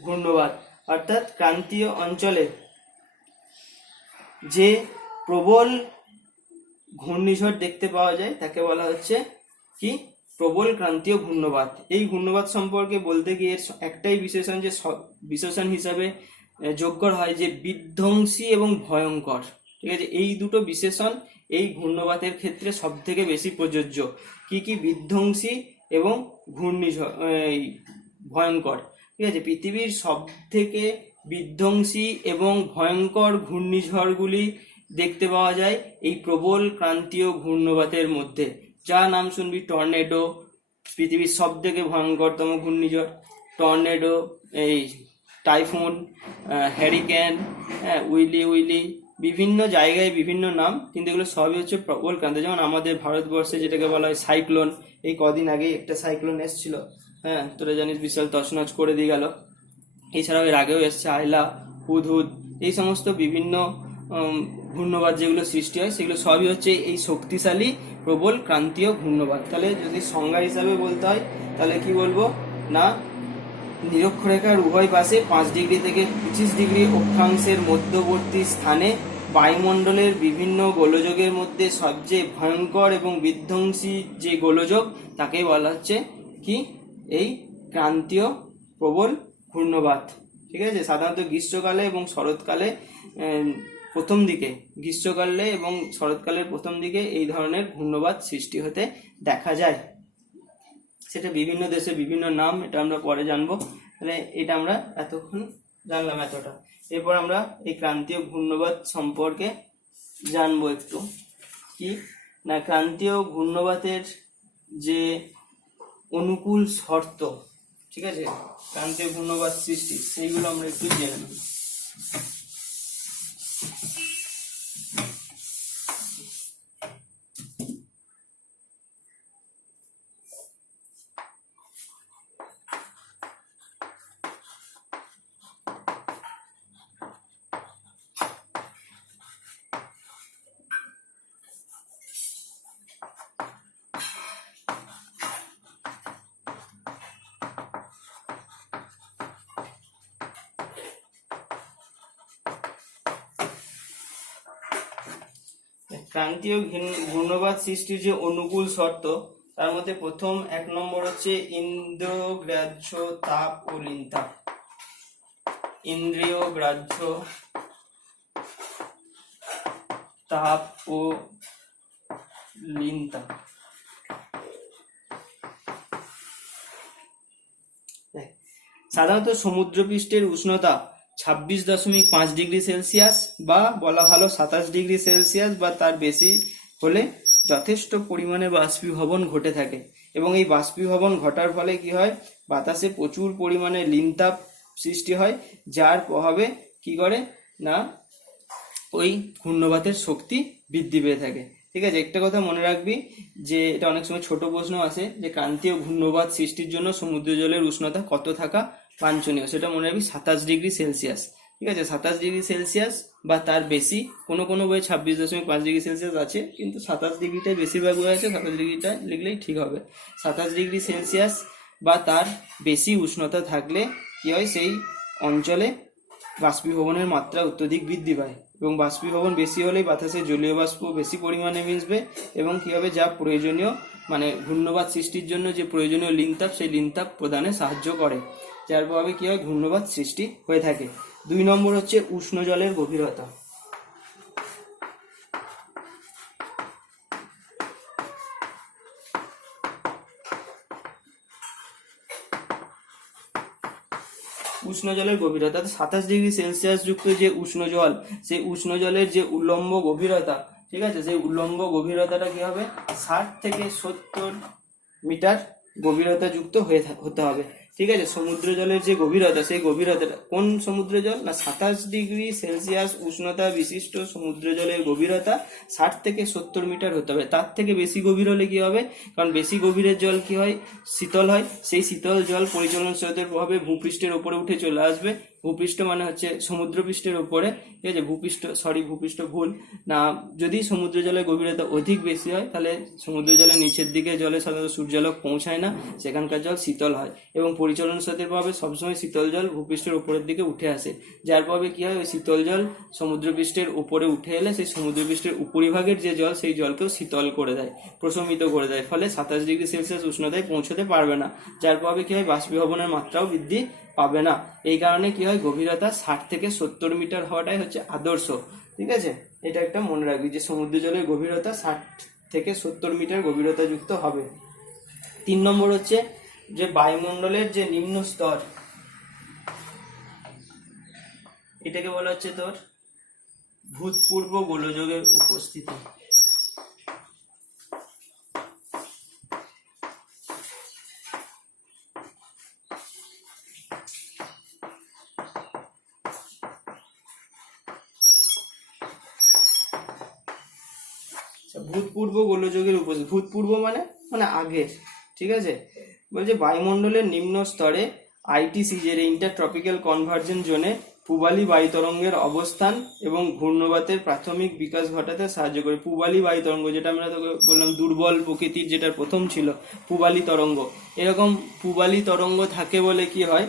ঘূর্ণবাত। অর্থাৎ ক্রান্তীয় অঞ্চলে যে প্রবল ঘূর্ণিঝড় দেখতে পাওয়া যায় তাকে বলা হচ্ছে কি প্রবল ক্রান্তীয় ঘূর্ণবাত। এই ঘূর্ণবাত সম্পর্কে বলতে গিয়ে একটাই বিশেষণ যে বিশেষণ হিসাবে যোগ করা হয় যে বিধ্বংসী এবং ভয়ঙ্কর, ঠিক আছে। এই দুটো বিশেষণ এই ঘূর্ণবাতের ক্ষেত্রে সব থেকে বেশি প্রযোজ্য। কি কি, বিধ্বংসী এবং ঘূর্ণিঝড় ভয়ঙ্কর, ঠিক আছে। পৃথিবীর সব থেকে বিধ্বংসী এবং ভয়ঙ্কর ঘূর্ণিঝড়গুলি দেখতে পাওয়া যায় এই প্রবল ক্রান্তীয় ঘূর্ণবাতের মধ্যে। যা নাম শুনবি, টর্নেডো পৃথিবীর সব থেকে ভয়ঙ্করতম ঘূর্ণিঝড়, টর্নেডো, এই টাইফুন, হ্যারিকেন, হ্যাঁ, উইলি, বিভিন্ন জায়গায় বিভিন্ন নাম, কিন্তু এগুলো সবই হচ্ছে প্রবল ক্রান্ত। যেমন আমাদের ভারতবর্ষে যেটাকে বলা হয় সাইক্লোন, এই কদিন আগেই একটা সাইক্লোন এসেছিল, হ্যাঁ, তোরা জানিস বিশাল তছনছ করে দিয়ে গেল। এছাড়াও এর আগেও এসছে আয়লা, হুদহুদ, এই সমস্ত বিভিন্ন ঘূর্ণবাদ যেগুলো সৃষ্টি হয় সেগুলো সবই হচ্ছে এই শক্তিশালী প্রবল ক্রান্তীয় ঘূর্ণবাদ। তাহলে যদি সংজ্ঞা হিসাবে বলতে হয় তাহলে কি বলবো না, নিরক্ষরেখার উভয় পাশে 5 ডিগ্রি থেকে 25 ডিগ্রি অক্ষাংশের মধ্যবর্তী স্থানে বায়ুমণ্ডলের বিভিন্ন গোলযোগের মধ্যে সবচেয়ে ভয়ঙ্কর এবং বিধ্বংসী যে গোলযোগ তাকে বলা হচ্ছে কি এই ক্রান্তীয় প্রবল ঘূর্ণবাত, ঠিক আছে। সাধারণত গ্রীষ্মকালে এবং শরৎকালে প্রথম দিকে, গ্রীষ্মকালে এবং শরৎকালের প্রথম দিকে এই ধরনের ঘূর্ণবাত সৃষ্টি হতে দেখা যায়। সেটা বিভিন্ন দেশে বিভিন্ন নাম, এটা আমরা পরে জানবো। তাহলে এটা আমরা এতক্ষণ জানলাম এতটা। এরপর আমরা এই ক্রান্তীয় ঘূর্ণবাত সম্পর্কে জানবো একটু। কি না, ক্রান্তীয় ঘূর্ণবাতের যে অনুকূল শর্ত, ঠিক আছে, ক্রান্তীয় ঘূর্ণবাত সৃষ্টি, সেইগুলো আমরা একটু জেনে নেব। ক্রান্তীয় ঘূর্ণবাত সৃষ্টির যে অনুকূল শর্ত, তার মধ্যে প্রথম 1 নম্বর হচ্ছে ইন্দ্রিয়গ্রাহ্য তাপ ও লিনতাপ। ইন্দ্রিয়গ্রাহ্য তাপ ও লিনতাপ। সাধারণত সমুদ্রপৃষ্ঠের উষ্ণতা 26.5 ডিগ্রি সেলসিয়াস বা বলা ভালো 27 ডিগ্রি সেলসিয়াস বা তার বেশি হলে যথেষ্ট পরিমাণে বাষ্পীভবন ঘটে থাকে, এবং এই বাষ্পীভবন ঘটার ফলে কি হয়, বাতাসে প্রচুর পরিমাণে লিনতাপ সৃষ্টি হয়, যার প্রভাবে কি করে না ওই ঘূর্ণবাতের শক্তি বৃদ্ধি পেয়ে থাকে। ঠিক আছে, একটা কথা মনে রাখবি যে এটা অনেক সময় ছোট প্রশ্ন আসে যে ক্রান্তীয় ঘূর্ণবাত সৃষ্টির জন্য সমুদ্র জলের উষ্ণতা কত থাকা বাঞ্ছনীয়, সেটা মনে রাখবি 27 ডিগ্রি সেলসিয়াস। ঠিক আছে, 27 ডিগ্রি সেলসিয়াস বা তার বেশি, কোনো কোনো বই 26.5 ডিগ্রি সেলসিয়াস আছে, কিন্তু 27 ডিগ্রিটাই বেশিরভাগ বই আছে, 27 ডিগ্রিটা লিখলেই ঠিক হবে। 27 ডিগ্রি সেলসিয়াস বা তার বেশি উষ্ণতা থাকলে কি হয়, সেই অঞ্চলে বাষ্পীভবনের মাত্রা অত্যধিক বৃদ্ধি পায়, এবং বাষ্পীভবন বেশি হলেই বাতাসে জলীয় বাষ্প বেশি পরিমাণে মিশবে, এবং কি হবে, যা প্রয়োজনীয় মানে ঘূর্ণবাত সৃষ্টির জন্য যে প্রয়োজনীয় লিনতাপ, সেই লিনতাপ প্রদানে সাহায্য করে, যার প্রভাবে কি হয়, ঘূর্ণবাত সৃষ্টি হয়ে থাকে। 2 নম্বর হচ্ছে উষ্ণ জলের গভীরতা। উষ্ণ জলের গভীরতা 27 ডিগ্রি সেলসিয়াস যুক্ত যে উষ্ণ জল, সেই উষ্ণ জলের যে উল্লম্ব গভীরতা, ঠিক আছে, সেই উল্লম্ব গভীরতাটা কি হবে, 60 থেকে 70 মিটার গভীরতা যুক্ত হতে হবে। ঠিক আছে, সমুদ্র জলের যে গভীরতা, সেই গভীরতাটা কোন সমুদ্র জল না 27 ডিগ্রি সেলসিয়াস উষ্ণতা বিশিষ্ট সমুদ্র জলের গভীরতা 60 থেকে 70 মিটার হতে হবে। তার থেকে বেশি গভীর হলে কি হবে, কারণ বেশি গভীরের জল কি হয়, শীতল হয়, সেই শীতল জল পরিচলন স্রোতের প্রভাবে ভূপৃষ্ঠের উপরে উঠে চলে আসবে। ভূপৃষ্ঠ মানে হচ্ছে সমুদ্রপৃষ্ঠের উপরে, ঠিক আছে, ভূপৃষ্ঠ ভুল না, যদি সমুদ্র জলের গভীরতা অধিক বেশি হয় তাহলে সমুদ্র জলের নিচের দিকে জলে সাধারণত সূর্যালোক পৌঁছায় না, সেখানকার জল শীতল হয়, এবং পরিচলন স্রোতের প্রভাবে সবসময় শীতল জল ভূপৃষ্ঠের উপরের দিকে উঠে আসে, যার প্রভাবে কি হয়, ওই শীতল জল সমুদ্রপৃষ্ঠের উপরে উঠে এলে সেই সমুদ্রপৃষ্ঠের উপরিভাগের যে জল, সেই জলকেও শীতল করে দেয়, প্রশমিত করে দেয়, ফলে 27 ডিগ্রি সেলসিয়াস উষ্ণতায় পৌঁছতে পারবে না, যার প্রভাবে কি হয়, বাষ্পীভবনের মাত্রাও বৃদ্ধি পাবে না। এই কারণে কি হয়, গভীরতা 60 থেকে 70 মিটার হওয়াটাই হচ্ছে আদর্শ। ঠিক আছে, এটা একটা মনে রাখবি যে সমুদ্র জলের গভীরতা 60 থেকে 70 মিটার গভীরতা যুক্ত হবে। 3 নম্বর হচ্ছে যে বায়ুমণ্ডলের যে নিম্ন স্তর, এটাকে বলা হচ্ছে তোর ভূতপূর্ব গোলযোগের উপস্থিতি। ভূতপূর্ব গোলযোগের উপস্থিতি, ভূতপূর্ব মানে মানে আগের। ঠিক আছে, বলছে বায়ুমণ্ডলের নিম্ন স্তরে আইটিসি যে ইন্টারট্রপিক্যাল কনভার্জেন্স জোনে পূবালী বায়ুতরঙ্গের অবস্থান এবং ঘূর্ণবাতের প্রাথমিক বিকাশ ঘটাতে সাহায্য করে। পূবালী বায়ুতরঙ্গ, যেটা আমরা তোকে বললাম দুর্বল প্রকৃতির, যেটার প্রথম ছিল পূবালী তরঙ্গ, এরকম পূবালী তরঙ্গ থাকে বলে কি হয়,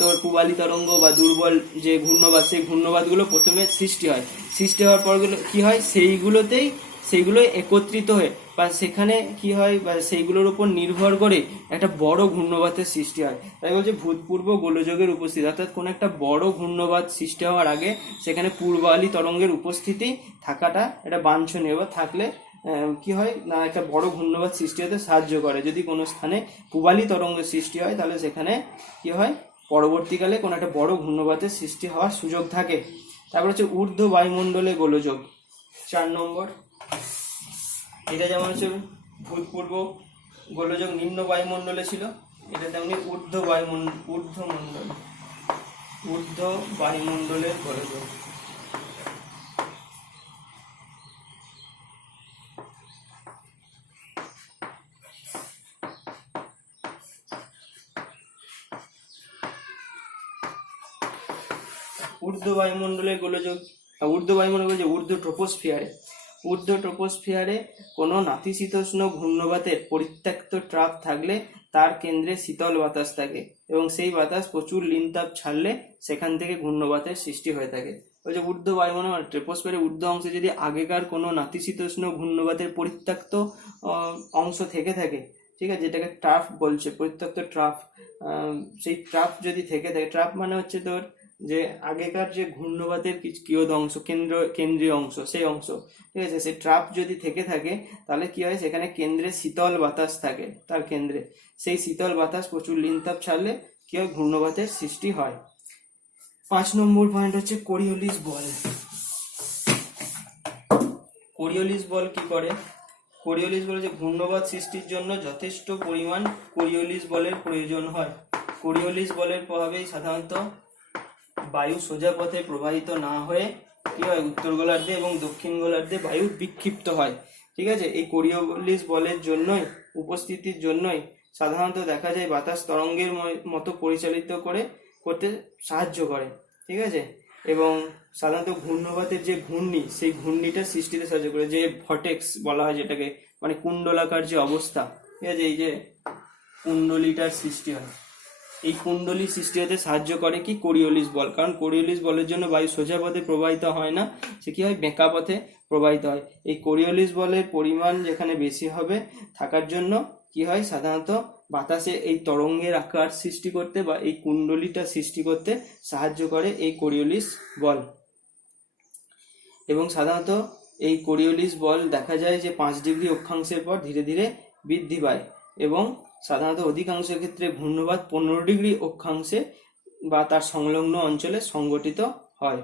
তোর পূবালী তরঙ্গ বা দুর্বল যে ঘূর্ণবাত, সেই ঘূর্ণবাতগুলো প্রথমে সৃষ্টি হয়, সৃষ্টি হওয়ার পরগুলো কি হয়, সেইগুলো একত্রিত হয়ে বা সেখানে কি হয় বা সেইগুলোর উপর নির্ভর করে একটা বড় ঘূর্ণবাতের সৃষ্টি হয়। তাই বলছে ভূতপূর্ব গোলযোগের উপস্থিতি, অর্থাৎ কোনো একটা বড় ঘূর্ণবাত সৃষ্টি হওয়ার আগে সেখানে পূর্বালী তরঙ্গের উপস্থিতি থাকাটা এটা বাঞ্ছনীয়, বা থাকলে কি হয় না একটা বড় ঘূর্ণবাত সৃষ্টি হতে সাহায্য করে। যদি কোনো স্থানে পূবালী তরঙ্গের সৃষ্টি হয় তাহলে সেখানে কি হয়, পরবর্তীকালে কোনো একটা বড় ঘূর্ণবাতের সৃষ্টি হওয়ার সুযোগ থাকে। তারপর হচ্ছে ঊর্ধ্ব বায়ুমণ্ডলে গোলযোগ 4 নম্বর। এটা যেমন হচ্ছে ভূতপূর্ব গোলযোগ নিম্ন বায়ুমণ্ডলে ছিল, এটা তেমনি ঊর্ধ্ব বায়ুমণ্ডলের গোলযোগ। ঊর্ধ্ব বায়ুমণ্ডলের গোলযোগ, ঊর্ধ্ব ট্রপোস্ফিয়ারে কোনো নাতিশীতোষ্ণ ঘূর্ণবাতের পরিত্যক্ত ট্রাপ থাকলে তার কেন্দ্রে শীতল বাতাস থাকে এবং সেই বাতাস প্রচুর লিনতাপ ছাড়লে সেখান থেকে ঘূর্ণবাতের সৃষ্টি হয়ে থাকে। ওই যে ঊর্ধ্ব বায়ুমণ্ডল মানে ট্রপোস্ফিয়ারের ঊর্ধ্ব অংশে যদি আগেকার কোনো নাতিশীতোষ্ণ ঘূর্ণবাতের পরিত্যক্ত অংশ থেকে থাকে, ঠিক আছে, যেটাকে ট্রাফ বলছে, পরিত্যক্ত ট্রাফ, সেই ট্রাফ যদি থেকে থাকে, ট্রাফ মানে হচ্ছে তোর যে আগেকার যে ঘূর্ণবাতের কিয়দ অংশ, কেন্দ্রীয় অংশ, সেই অংশ, ঠিক আছে, সেই ট্রাপ যদি থেকে থাকে তাহলে কি হয়, সেখানে কেন্দ্রে শীতল বাতাস থাকে, তার কেন্দ্রে সেই শীতল বাতাস প্রচুর লিনতাপ ছাড়লে কি হয়, ঘূর্ণবাতের সৃষ্টি হয়। 5 নম্বর পয়েন্ট হচ্ছে কোরিওলিস বল। কোরিওলিস বল কি করে? কোরিওলিস বলে যে ঘূর্ণবাত সৃষ্টির জন্য যথেষ্ট পরিমাণ কোরিওলিস বলের প্রয়োজন হয়। কোরিওলিস বলের প্রভাবেই সাধারণত বায়ু সোজা পথে প্রবাহিত না হয়ে কি হয়, উত্তর গোলার্ধে এবং দক্ষিণ গোলার্ধে বায়ু বিক্ষিপ্ত হয়। ঠিক আছে, এই কোরিওলিস বলের উপস্থিতির জন্যই সাধারণত দেখা যায় বাতাস তরঙ্গের মতো পরিচালিত করতে সাহায্য করে। ঠিক আছে, এবং সাধারণত ঘূর্ণবাতের যে ঘূর্ণি, সেই ঘূর্ণিটা সৃষ্টিতে সাহায্য করে, যে ভটেক্স বলা হয় যেটাকে, মানে কুণ্ডলাকার যে অবস্থা, ঠিক আছে, এই যে কুণ্ডলিটার সৃষ্টি হয়, এই কুণ্ডলী সৃষ্টি হতে সাহায্য করে কি, কোরিওলিস বল। কারণ কোরিওলিস বলের জন্য বায়ু সোজা পথে প্রবাহিত হয় না, সে কি হয়, বেঁকা পথে প্রবাহিত হয়। এই কোরিওলিস বলের পরিমাণ যেখানে বেশি হবে থাকার জন্য কি হয়, সাধারণত বাতাসে এই তরঙ্গের আকার সৃষ্টি করতে বা এই কুণ্ডলীটা সৃষ্টি করতে সাহায্য করে এই কোরিওলিস বল। এবং সাধারণত এই কোরিওলিস বল দেখা যায় যে 5 ডিগ্রি অক্ষাংশের পর ধীরে ধীরে বৃদ্ধি পায় এবং সাধারণত অধিকাংশ ক্ষেত্রে ঘূর্ণবাত 15 ডিগ্রি অক্ষাংশে বা তার সংলগ্ন অঞ্চলে সংগঠিত হয়।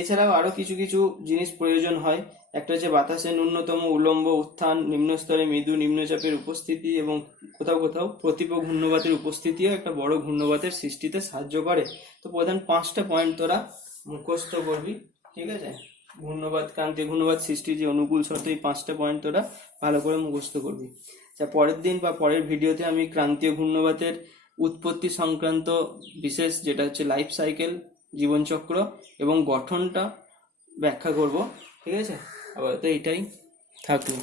এছাড়াও আরো কিছু কিছু জিনিস প্রয়োজন হয়। একটা হচ্ছে বাতাসে ন্যূনতম উলম্ব উত্থান, নিম্নস্তরে মৃদু নিম্নচাপের উপস্থিতি এবং কোথাও কোথাও প্রতীপ ঘূর্ণবাতের উপস্থিতিও একটা বড় ঘূর্ণবাতের সৃষ্টিতে সাহায্য করে। তো প্রধান 5টা পয়েন্ট তোরা মুখস্থ করবি। ঠিক আছে, ক্রান্তীয় ঘূর্ণবাত সৃষ্টির যে অনুকূল শর্ত, এই 5টা পয়েন্ট তোরা ভালো করে মুখস্থ করবি। পরের দিন বা পরের ভিডিওতে আমি ক্রান্তীয় ঘূর্ণবাতের উৎপত্তি সংক্রান্ত বিশেষ, যেটা হচ্ছে লাইফ সাইকেল, জীবনচক্র এবং গঠনটা ব্যাখ্যা করব। ঠিক আছে, আপাতত এটাই থাকলো।